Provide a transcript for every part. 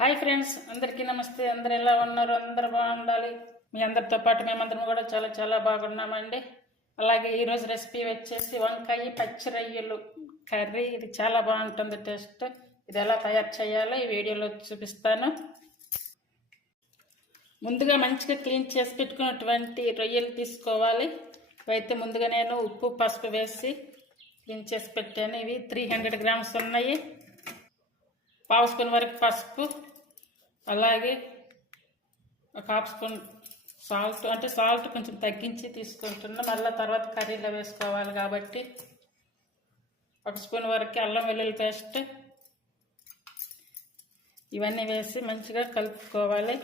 Hi friends, అందరికీ నమస్తే. అందరు ఎలా ఉన్నారు? అందరు బాగుండాలి. మీ అందరితో పాటు మేమందరం కూడా చాలా చాలా బాగున్నామండి. అలాగే ఈరోజు రెసిపీ వచ్చేసి వంకాయ పచ్చి రొయ్యలు కర్రీ. ఇది చాలా బాగుంటుంది టేస్ట్. ఇది ఎలా తయారు చేయాలో ఈ వీడియోలో చూపిస్తాను. ముందుగా మంచిగా క్లీన్ చేసి పెట్టుకున్నటువంటి రొయ్యలు తీసుకోవాలి. అయితే ముందుగా నేను ఉప్పు పసుపు వేసి క్లీన్ చేసి పెట్టాను. ఇవి 300 గ్రామ్స్ ఉన్నాయి. పావు స్పూన్ వరకు పసుపు, అలాగే ఒక హాఫ్ స్పూన్ సాల్ట్, అంటే సాల్ట్ కొంచెం తగ్గించి తీసుకుంటున్నాం. మళ్ళీ తర్వాత కర్రీలో వేసుకోవాలి కాబట్టి 1 స్పూన్ వరకు అల్లం వెల్లుల్లి పేస్ట్, ఇవన్నీ వేసి మంచిగా కలుపుకోవాలి.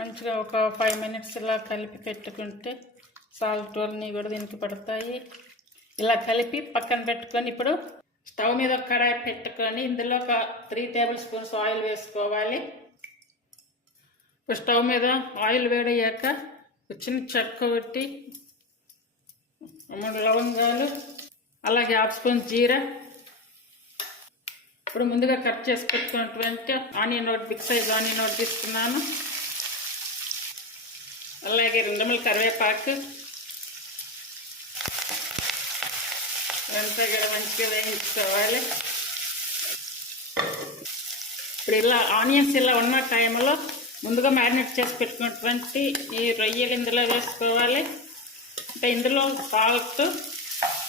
మంచిగా ఒక 5 మినిట్స్ ఇలా కలిపి పెట్టుకుంటే సాల్ట్ అన్నీ కూడా దీనికి పడతాయి. ఇలా కలిపి పక్కన పెట్టుకొని ఇప్పుడు స్టవ్ మీద ఒక కడాయి పెట్టుకొని ఇందులో ఒక 3 టేబుల్ స్పూన్స్ ఆయిల్ వేసుకోవాలి. స్టవ్ మీద ఆయిల్ వేడయ్యాక చిన్న చెక్క కొట్టి 3 లవంగాలు, అలాగే హాఫ్ స్పూన్ జీరా, ఇప్పుడు ముందుగా కట్ చేసి పెట్టుకున్నటువంటి ఆనియన్ ఒకటి, బిగ్ సైజ్ ఆనియన్ ఒకటి తీసుకున్నాను. అలాగే 2 రెమ్మల కరివేపాకు, ఇదంతా కూడా మంచిగా వేయించుకోవాలి. ఇప్పుడు ఇలా ఆనియన్స్ ఇలా ఉన్న టైంలో ముందుగా మ్యారినేట్ చేసి పెట్టుకున్నటువంటి ఈ రొయ్యలు ఇందులో వేసుకోవాలి. అంటే ఇందులో సాల్ట్,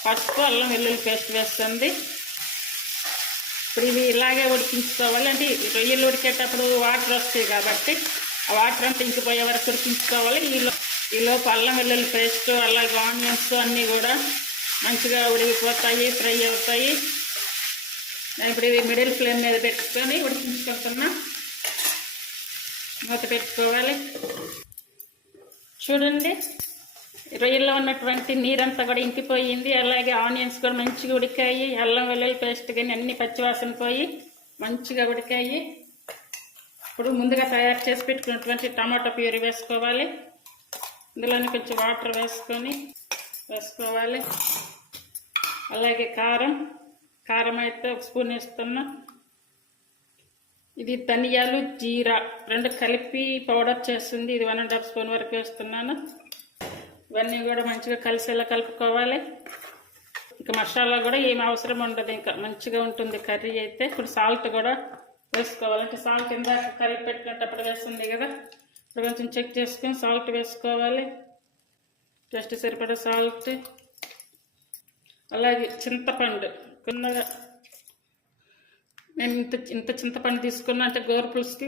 పసుపు, అల్లం వెల్లుల్లి పేస్ట్ వేస్తుంది. ఇప్పుడు ఇవి ఇలాగే ఉడికించుకోవాలి. అంటే రొయ్యలు ఉడికేటప్పుడు వాటర్ వస్తాయి కాబట్టి ఆ వాటర్ అంతా ఇంకిపోయే వరకు ఉడికించుకోవాలి. ఈలోపు అల్లం వెల్లుల్లి పేస్ట్, అలాగే ఆనియన్స్ అన్నీ కూడా మంచిగా ఉడికిపోతాయి, ఫ్రై అవుతాయి. నేను ఇప్పుడు ఇవి మిడిల్ ఫ్లేమ్ మీద పెట్టుకొని ఉడికించుకుంటున్నా. మూత పెట్టుకోవాలి. చూడండి, రొయ్యల్లో ఉన్నటువంటి నీరంతా కూడా ఇంకిపోయింది. అలాగే ఆనియన్స్ కూడా మంచిగా ఉడికాయి. అల్లం వెల్లుల్లి పేస్ట్ కానీ అన్ని పచ్చివాసన పోయి మంచిగా ఉడికాయి. ఇప్పుడు ముందుగా తయారు చేసి పెట్టుకున్నటువంటి టమాటా ప్యూరీ వేసుకోవాలి. ఇందులోనే కొంచెం వాటర్ వేసుకోవాలి. అలాగే కారం అయితే 1 స్పూన్ వేస్తున్నా. ఇది ధనియాలు, జీరా 2 కలిపి పౌడర్ చేస్తుంది. ఇది 1.5 స్పూన్ వరకు వేస్తున్నాను. ఇవన్నీ కూడా మంచిగా కలిసేలా కలుపుకోవాలి. ఇంకా మసాలా కూడా ఏమి అవసరం ఉండదు, ఇంకా మంచిగా ఉంటుంది కర్రీ అయితే. ఇప్పుడు సాల్ట్ కూడా వేసుకోవాలంటే సాల్ట్ ఇందాక కలిపి పెట్టినప్పుడు వేస్తుంది కదా, ఇప్పుడు కొంచెం చెక్ చేసుకొని సాల్ట్ వేసుకోవాలి. జస్ట్ సరిపడా సాల్ట్. అలాగే చింతపండు కొన్నగా నేను ఇంత చింతపండు తీసుకున్నా. అంటే గోరుపులుసుకి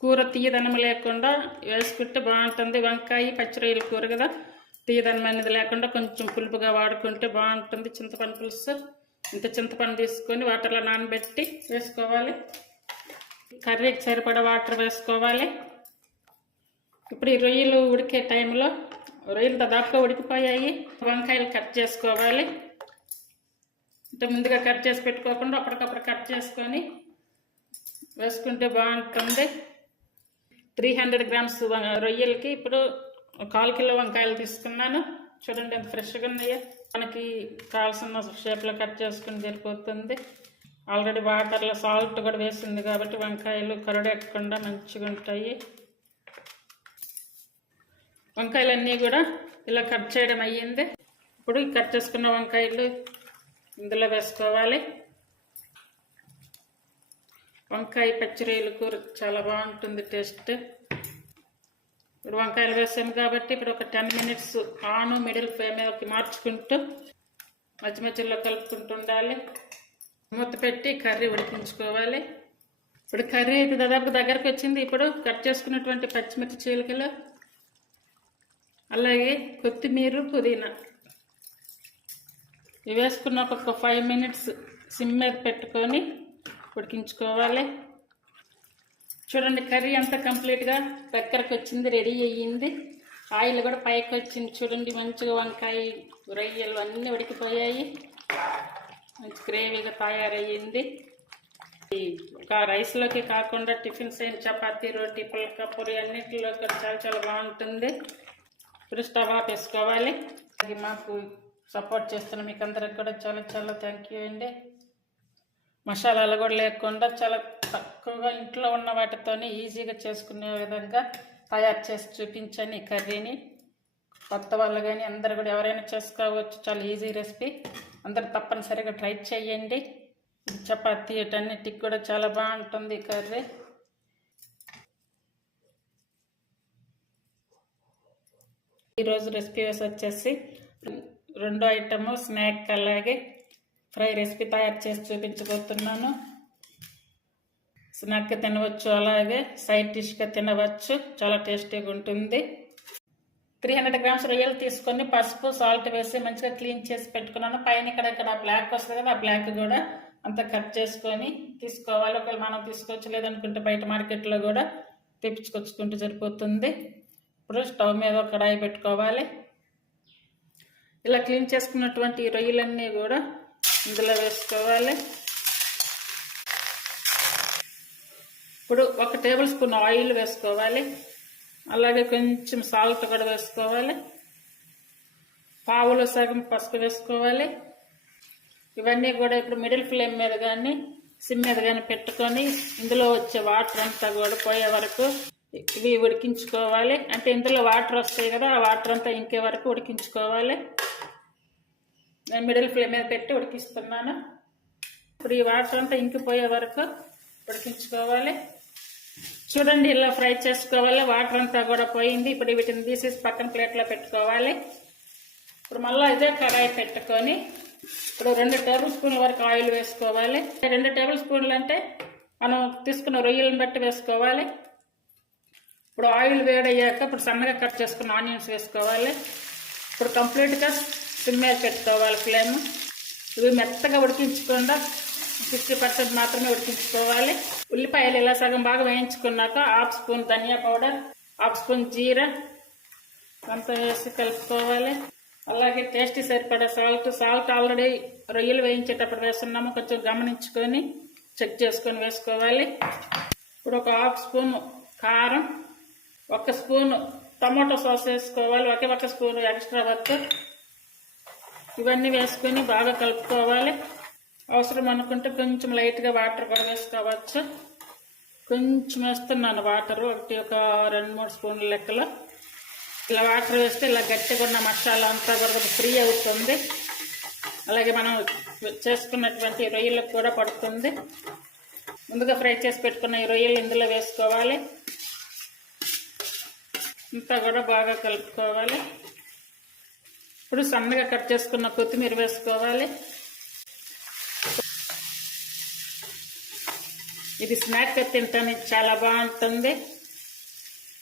కూర తీయదనం లేకుండా వేసుకుంటే బాగుంటుంది. వంకాయ పచ్చి రొయ్యల కూర కదా, తీయదనం అనేది లేకుండా కొంచెం పులుపుగా వాడుకుంటే బాగుంటుంది చింతపండు పులుసు. ఇంత చింతపండు తీసుకొని వాటర్లో నానబెట్టి వేసుకోవాలి. కర్రీకి సరిపడా వాటర్ వేసుకోవాలి. ఇప్పుడు ఈ రొయ్యలు ఉడికే టైంలో రొయ్యలు దాదాపుగా ఉడికిపోయాయి. వంకాయలు కట్ చేసుకోవాలి. అంటే ముందుగా కట్ చేసి పెట్టుకోకుండా అప్పటికప్పుడు కట్ చేసుకొని వేసుకుంటే బాగుంటుంది. 300 గ్రామ్స్ రొయ్యలకి ఇప్పుడు 1/4 కిలో వంకాయలు తీసుకున్నాను. చూడండి ఎంత ఫ్రెష్గా ఉన్నాయో. మనకి కావాల్సిన షేప్లో కట్ చేసుకుని సరిపోతుంది. ఆల్రెడీ వాటర్లో సాల్ట్ కూడా వేసింది కాబట్టి వంకాయలు కరడెక్కకుండా మంచిగా ఉంటాయి. వంకాయలన్నీ కూడా ఇలా కట్ చేయడం అయ్యింది. ఇప్పుడు కట్ చేసుకున్న వంకాయలు ఇందులో వేసుకోవాలి. వంకాయ పచ్చి రొయ్యల కూర చాలా బాగుంటుంది టేస్ట్. ఇప్పుడు వంకాయలు వేసాము కాబట్టి ఇప్పుడు ఒక 10 మినిట్స్ ఆన్ మిడిల్ ఫ్లేమ్కి మార్చుకుంటూ మధ్య మధ్యలో కలుపుకుంటూ ఉండాలి. మూత పెట్టి కర్రీ ఉడికించుకోవాలి. ఇప్పుడు కర్రీ అయితే దాదాపు దగ్గరకు వచ్చింది. ఇప్పుడు కట్ చేసుకున్నటువంటి పచ్చిమిర్చి చీలికలు, అలాగే కొత్తిమీర, పుదీనా ఇవి వేసుకున్న ఒక 5 మినిట్స్ సిమ్ మీద పెట్టుకొని ఉడికించుకోవాలి. చూడండి, కర్రీ అంతా కంప్లీట్గా దగ్గరకు వచ్చింది, రెడీ అయ్యింది. ఆయిల్ కూడా పైకి వచ్చింది. చూడండి, మంచిగా వంకాయ రొయ్యలు అన్నీ ఉడికిపోయాయి. మంచి గ్రేవీగా తయారయ్యింది. ఒక రైస్లోకి కాకుండా టిఫిన్స్ అయిన చపాతీ, రోటీ, పుల్కా, పూరి అన్నింటిలో కూడా చాలా చాలా బాగుంటుంది. ఇప్పుడు స్టవ్ ఆఫ్ వేసుకోవాలి. అది మాకు సపోర్ట్ చేస్తున్న మీకు అందరికి కూడా చాలా చాలా థ్యాంక్ యూ అండి. మసాలాలు కూడా లేకుండా చాలా తక్కువగా ఇంట్లో ఉన్న వాటితోనే ఈజీగా చేసుకునే విధంగా తయారు చేసి చూపించాను ఈ కర్రీని. కొత్త వాళ్ళు కానీ అందరు కూడా ఎవరైనా చేసుకోవచ్చు. చాలా ఈజీ రెసిపీ, అందరు తప్పనిసరిగా ట్రై చేయండి. చపాతీ వీటన్నిటికి కూడా చాలా బాగుంటుంది ఈ కర్రీ. ఈరోజు రెసిపీ వచ్చేసి రెండో ఐటము స్నాక్ అలాగే ఫ్రై రెసిపీ తయారు చేసి చూపించబోతున్నాను. స్నాక్గా తినవచ్చు, అలాగే సైడ్ డిష్గా తినవచ్చు. చాలా టేస్టీగా ఉంటుంది. 300 గ్రామ్స్ రొయ్యలు తీసుకొని పసుపు సాల్ట్ వేసి మంచిగా క్లీన్ చేసి పెట్టుకున్నాను. పైన ఇక్కడ బ్లాక్ వస్తుంది కదా, ఆ బ్లాక్ కూడా అంతా కట్ చేసుకొని తీసుకోవాలి. ఒకవేళ మనం తీసుకోవచ్చు, లేదనుకుంటే బయట మార్కెట్లో కూడా తెప్పించుకొచ్చుకుంటూ సరిపోతుంది. ఇప్పుడు స్టవ్ మీద ఒక కడాయి పెట్టుకోవాలి. ఇలా క్లీన్ చేసుకున్నటువంటి ఈ రొయ్యలన్నీ కూడా ఇందులో వేసుకోవాలి. ఇప్పుడు 1 టేబుల్ స్పూన్ ఆయిల్ వేసుకోవాలి. అలాగే కొంచెం సాల్ట్ కూడా వేసుకోవాలి. పావులో సగం పసుపు వేసుకోవాలి. ఇవన్నీ కూడా ఇప్పుడు మిడిల్ ఫ్లేమ్ మీద కానీ సిమ్ మీద కానీ పెట్టుకొని ఇందులో వచ్చే వాటర్ అంతా కూడా పోయే వరకు ఇవి ఉడికించుకోవాలి. అంటే ఇందులో వాటర్ వస్తాయి కదా, ఆ వాటర్ అంతా ఇంకే వరకు ఉడికించుకోవాలి. నేను మిడిల్ ఫ్లేమ్ మీద పెట్టి ఉడికిస్తున్నాను. ఇప్పుడు ఈ వాటర్ అంతా ఇంకిపోయే వరకు ఉడికించుకోవాలి. చూడండి, ఇలా ఫ్రై చేసుకోవాలి. వాటర్ అంతా కూడా పోయింది. ఇప్పుడు వీటిని తీసేసి పక్కన ప్లేట్లో పెట్టుకోవాలి. ఇప్పుడు మళ్ళీ ఇదే కడాయి పెట్టుకొని ఇప్పుడు 2 టేబుల్ స్పూన్ల వరకు ఆయిల్ వేసుకోవాలి. 2 టేబుల్ స్పూన్లు అంటే మనం తీసుకున్న రొయ్యలను బట్టి వేసుకోవాలి. ఇప్పుడు ఆయిల్ వేడయ్యాక ఇప్పుడు సన్నగా కట్ చేసుకున్న ఆనియన్స్ వేసుకోవాలి. ఇప్పుడు కంప్లీట్గా సిమ్ మీద పెట్టుకోవాలి ఫ్లేమ్. ఇవి మెత్తగా ఉడికించకుండా 60% మాత్రమే ఉడికించుకోవాలి. ఉల్లిపాయలు ఇలా సగం బాగా వేయించుకున్నాక 1/2 స్పూన్ ధనియా పౌడర్, 1/2 స్పూన్ జీరా అంతా వేసి కలుపుకోవాలి. అలాగే టేస్టీ సరిపడా సాల్ట్ ఆల్రెడీ రొయ్యలు వేయించేటప్పుడు వేస్తున్నాము, కొంచెం గమనించుకొని చెక్ చేసుకొని వేసుకోవాలి. ఇప్పుడు ఒక 1/2 స్పూన్ కారం, 1 స్పూన్ టమాటో సాస్ వేసుకోవాలి. ఒకే 1 స్పూన్ ఎక్స్ట్రా వర్క్. ఇవన్నీ వేసుకొని బాగా కలుపుకోవాలి. అవసరం అనుకుంటే కొంచెం లైట్గా వాటర్ కూడా వేసుకోవచ్చు. కొంచెం వేస్తున్నాను వాటర్, ఒక 2-3 స్పూన్ల లెక్కలో. ఇలా వాటర్ వేస్తే ఇలా గట్టిగా ఉన్న మసాలా అంతా కూడా ఫ్రీ అవుతుంది. అలాగే మనం చేసుకున్నటువంటి రొయ్యలకు కూడా పడుతుంది. ముందుగా ఫ్రై చేసి పెట్టుకున్న ఈ రొయ్యలు ఇందులో వేసుకోవాలి. ఇంతా కూడా బాగా కలుపుకోవాలి. ఇప్పుడు సన్నగా కట్ చేసుకున్న కొత్తిమీర వేసుకోవాలి. ఇది స్నాక్ తింటానికి చాలా బాగుంటుంది,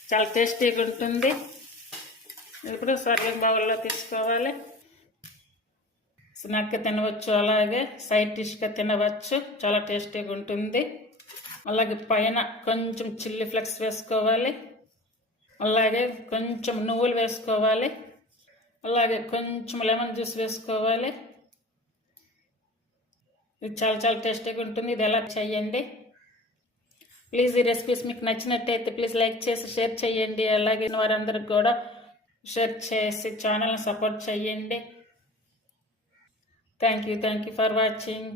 చాలా టేస్టీగా ఉంటుంది. ఇప్పుడు సర్వింగ్ బౌల్లో తీసుకోవాలి. స్నాక్గా తినవచ్చు, అలాగే సైడ్ డిష్గా తినవచ్చు. చాలా టేస్టీగా ఉంటుంది. అలాగే పైన కొంచెం చిల్లీ ఫ్లేక్స్ వేసుకోవాలి. అలాగే కొంచెం నువ్వులు వేసుకోవాలి. అలాగే కొంచెం లెమన్ జ్యూస్ వేసుకోవాలి. ఇది చాలా టేస్టీగా ఉంటుంది. ఇది ఎలా చేయండి. ప్లీజ్ ఈ రెసిపీస్ మీకు నచ్చినట్టయితే ప్లీజ్ లైక్ చేసి షేర్ చేయండి. అలాగే వారందరికి కూడా షేర్ చేసి ఛానల్ని సపోర్ట్ చేయండి. Thank you for watching.